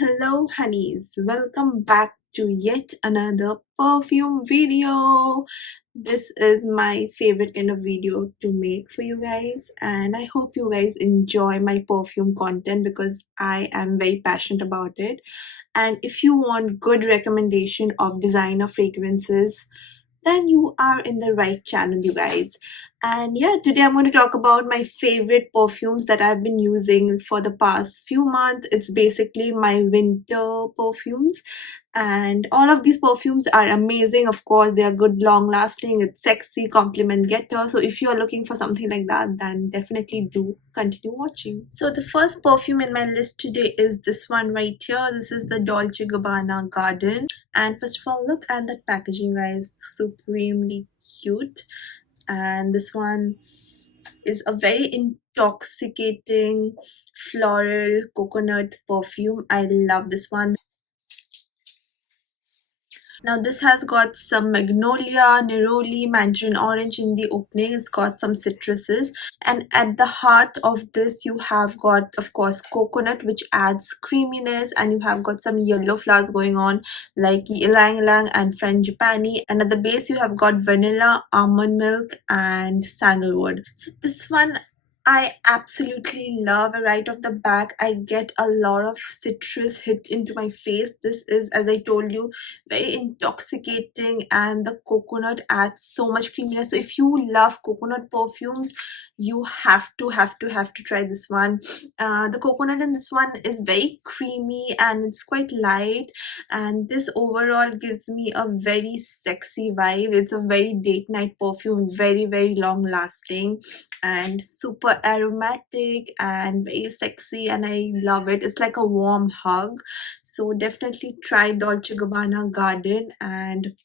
Hello honeys, welcome back to yet another perfume video. This is my favorite kind of video to make for you guys, and I hope you guys enjoy my perfume content because I am very passionate about it. And if you want good recommendation of designer fragrances, then you are in the right channel, you guys. And yeah, today I'm going to talk about my favorite perfumes that I've been using for the past few months. It's basically my winter perfumes, and all of these perfumes are amazing. Of course, they are good, long lasting, it's sexy, compliment getter. So if you are looking for something like that, then definitely do continue watching. So the first perfume in my list today is this one right here. This is the Dolce Gabbana Garden. And first of all, look at that packaging, guys. Supremely cute. And this one is a very intoxicating floral coconut perfume. I love this one. Now this has got some magnolia, neroli, mandarin orange in the opening. It's got some citruses, and at the heart of this you have got, of course, coconut, which adds creaminess, and you have got some yellow flowers going on like ylang ylang and frangipani, and at the base you have got vanilla, almond milk and sandalwood. So this one I absolutely love. Right off the back I get a lot of citrus hit into my face. This is, as I told you, very intoxicating, and the coconut adds so much creaminess. So if you love coconut perfumes, you have to try this one. The coconut in this one is very creamy and it's quite light, and this overall gives me a very sexy vibe. It's a very date night perfume, very long lasting and super aromatic and very sexy, and I love it. It's like a warm hug. So definitely try Dolce Gabbana Garden, and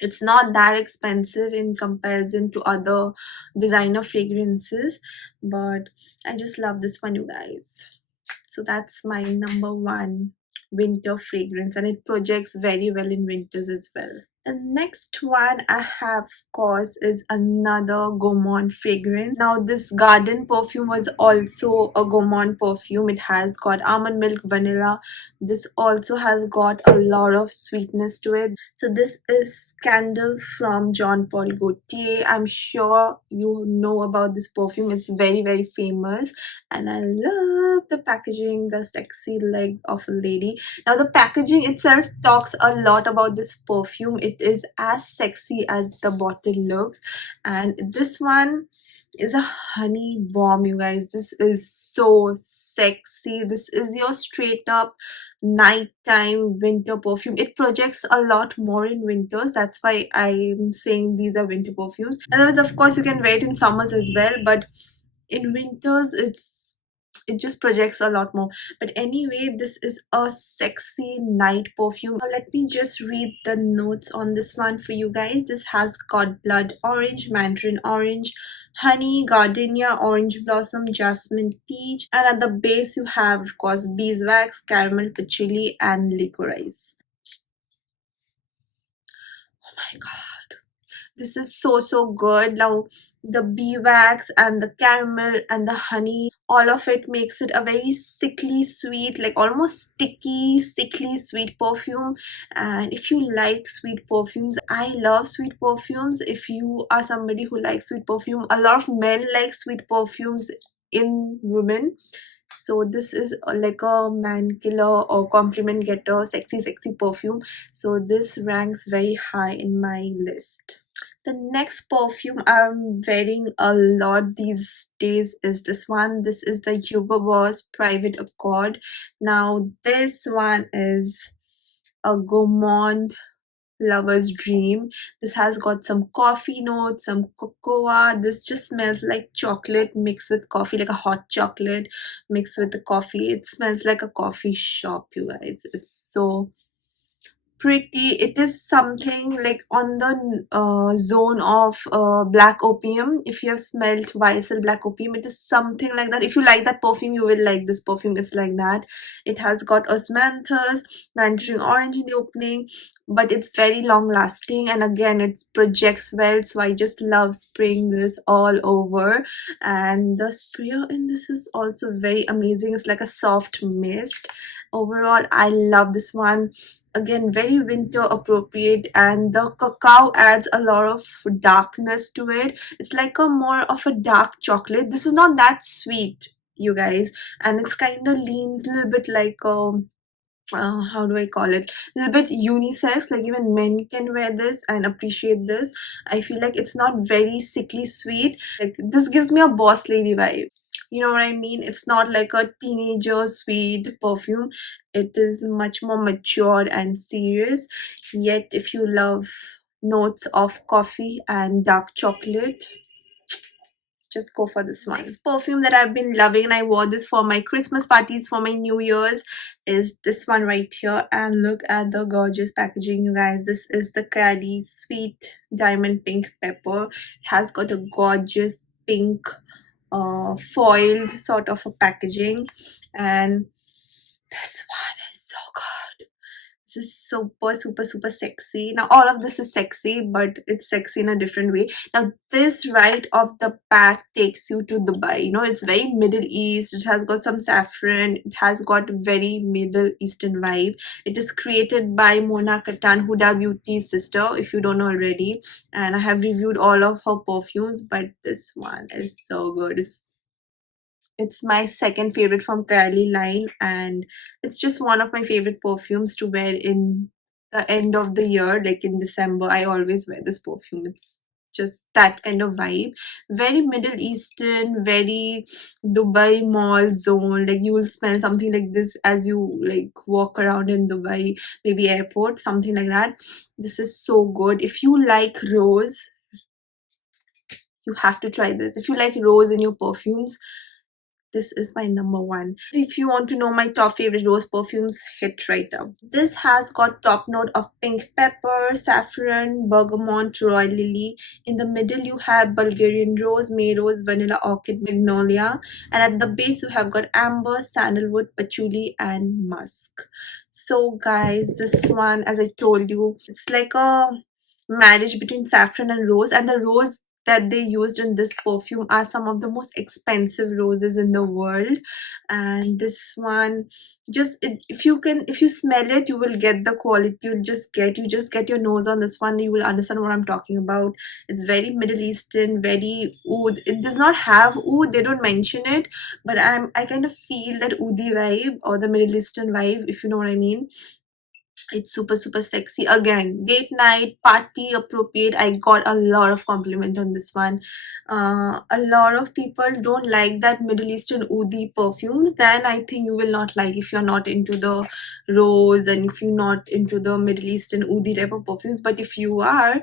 it's not that expensive in comparison to other designer fragrances, but I just love this one, you guys. So that's my number one winter fragrance, and it projects very well in winters as well. The next one I have, of course, is another gourmand fragrance. Now this garden perfume was also a gourmand perfume. It has got almond milk, vanilla. This also has got a lot of sweetness to it. So this is Scandal from Jean Paul Gaultier. I'm sure you know about this perfume. It's very famous, and I love the packaging, the sexy leg of a lady. Now the packaging itself talks a lot about this perfume. It is as sexy as the bottle looks, and this one is a honey bomb, you guys. This is so sexy. This is your straight up nighttime winter perfume. It projects a lot more in winters. That's why I'm saying these are winter perfumes. Otherwise, of course, you can wear it in summers as well, but in winters it just projects a lot more. But anyway, this is a sexy night perfume. Now let me just read the notes on this one for you guys. This has got blood orange, mandarin orange, honey, gardenia, orange blossom, jasmine, peach, and at the base you have, of course, beeswax, caramel, patchouli and licorice. Oh my god, this is so good. Now the beeswax and the caramel and the honey, all of it makes it a very sickly sweet, like almost sticky, sickly sweet perfume. And if you like sweet perfumes, I love sweet perfumes. If you are somebody who likes sweet perfume, a lot of men like sweet perfumes in women. So this is like a man killer or compliment getter, sexy perfume. So this ranks very high in my list. The next perfume I'm wearing a lot these days is this one. This is the Hugo Boss Private Accord. Now this one is a gourmand lover's dream. This has got some coffee notes, some cocoa. This just smells like chocolate mixed with coffee, like a hot chocolate mixed with the coffee. It smells like a coffee shop, you guys. It's so pretty. It is something like on the zone of black opium. If you have smelled YSL black opium, it is something like that. If you like that perfume, you will like this perfume. It's like that. It has got osmanthus, mandarin orange in the opening, but it's very long lasting, and again it projects well, so I just love spraying this all over. And the sprayer in this is also very amazing. It's like a soft mist. Overall, I love this one. Again, very winter appropriate, and the cacao adds a lot of darkness to it. It's like a more of a dark chocolate. This is not that sweet, you guys, and it's kind of lean, a little bit like how do I call it? A little bit unisex, like even men can wear this and appreciate this. I feel like it's not very sickly sweet. Like this gives me a boss lady vibe. You know what I mean? It's not like a teenager sweet perfume. It is much more mature and serious. Yet, if you love notes of coffee and dark chocolate, just go for this one. Next perfume that I've been loving, and I wore this for my Christmas parties, for my New Year's, is this one right here. And look at the gorgeous packaging, you guys. This is the Kayali Sweet Diamond Pink Pepper. It has got a gorgeous pink foiled sort of a packaging, and this one is so good. This is super sexy. Now all of this is sexy, but it's sexy in a different way. Now this right off the pack takes you to Dubai. You know, it's very Middle East. It has got some saffron. It has got very Middle Eastern vibe. It is created by Mona Katan, Huda Beauty's sister, if you don't know already, and I have reviewed all of her perfumes, but this one is so good. It's my second favorite from Kayali line, and it's just one of my favorite perfumes to wear in the end of the year, like in December. I always wear this perfume. It's just that kind of vibe. Very Middle Eastern, very Dubai mall zone. Like you will smell something like this as you like walk around in Dubai, maybe airport, something like that. This is so good. If you like rose, you have to try this. If you like rose in your perfumes, this is my number one. If you want to know my top favorite rose perfumes, hit right up. This has got top note of pink pepper, saffron, bergamot, royal lily. In the middle you have Bulgarian rose, May rose, vanilla orchid, magnolia, and at the base you have got amber, sandalwood, patchouli, and musk. So guys, this one, as I told you, it's like a marriage between saffron and rose, and the rose that they used in this perfume are some of the most expensive roses in the world. And this one, just if you smell it, you will get the quality. You just get your nose on this one, you will understand what I'm talking about. It's very Middle Eastern, very oud. It does not have oud, they don't mention it, but I kind of feel that oudi vibe or the Middle Eastern vibe, if you know what I mean. It's super sexy. Again, date night, party appropriate. I got a lot of compliment on this one. A lot of people don't like that Middle Eastern oudi perfumes. Then I think you will not like, if you're not into the rose and if you're not into the Middle Eastern oudi type of perfumes. But if you are,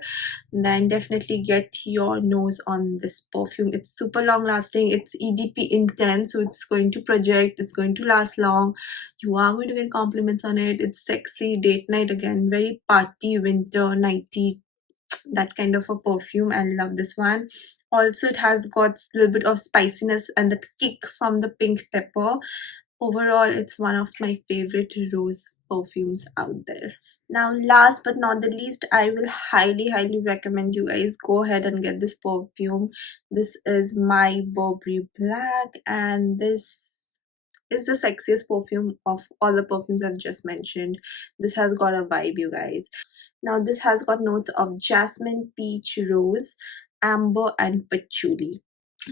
then definitely get your nose on this perfume. It's super long lasting. It's EDP intense, so it's going to project, it's going to last long. You are going to get compliments on it. It's sexy, date night, again, very party, winter, nighty, that kind of a perfume. I love this one. Also, it has got a little bit of spiciness and the kick from the pink pepper. Overall, it's one of my favorite rose perfumes out there. Now, last but not the least, I will highly recommend you guys go ahead and get this perfume. This is my Burberry Black, and this is the sexiest perfume of all the perfumes I've just mentioned. This has got a vibe, you guys. Now, this has got notes of jasmine, peach, rose, amber, and patchouli.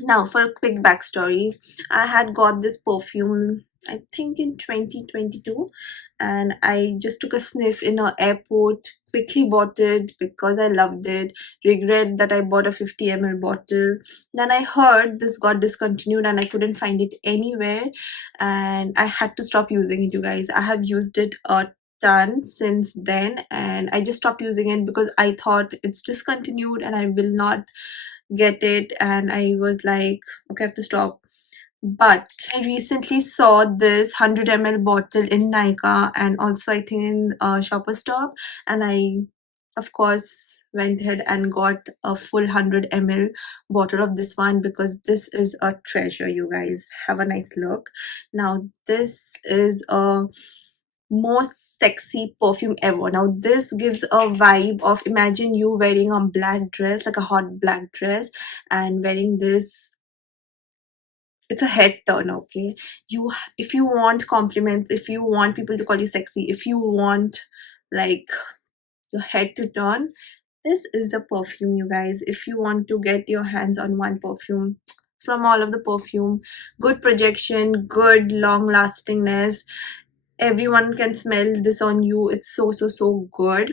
Now, for a quick backstory, I had got this perfume, I think in 2022, and I just took a sniff in an airport, quickly bought it because I loved it. Regret that I bought a 50 ml bottle. Then I heard this got discontinued and I couldn't find it anywhere, and I had to stop using it, you guys. I have used it a ton since then, and I just stopped using it because I thought it's discontinued and I will not get it, and I was like, okay, I have to stop. But I recently saw this 100 ml bottle in Nika and also I think in Shopper Stop, and I of course went ahead and got a full 100 ml bottle of this one because this is a treasure. You guys have a nice look. Now this is a most sexy perfume ever. Now this gives a vibe of, imagine you wearing a black dress, like a hot black dress, and wearing this. It's a head turn. Okay, you, if you want compliments, if you want people to call you sexy, if you want like your head to turn, this is the perfume, you guys. If you want to get your hands on one perfume from all of the perfume, good projection, good long lastingness, everyone can smell this on you. It's so good.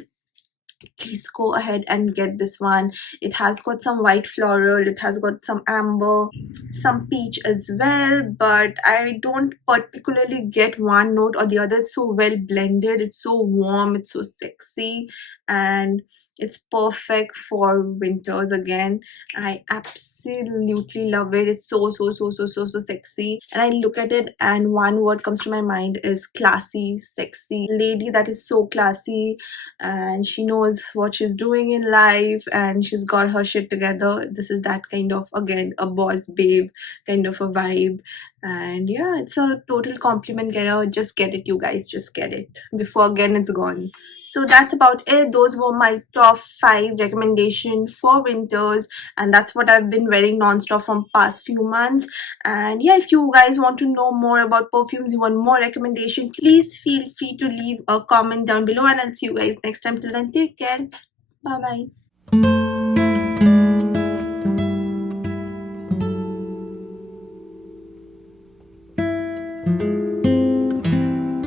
Please go ahead and get this one. It has got some white floral, it has got some amber, some peach as well, but I don't particularly get one note or the other. It's so well blended, it's so warm, it's so sexy, and it's perfect for winters. Again, I absolutely love it. It's so sexy, and I look at it and one word comes to my mind is classy. Sexy lady that is so classy, and she knows what she's doing in life and she's got her shit together. This is that kind of, again, a boss babe kind of a vibe. And yeah, it's a total compliment getter. Just get it, you guys, just get it before again it's gone. So that's about it. Those were my top 5 recommendation for winters, and that's what I've been wearing non-stop from past few months. And yeah, if you guys want to know more about perfumes, you want more recommendation, please feel free to leave a comment down below, and I'll see you guys next time. Till then, take care. Bye bye.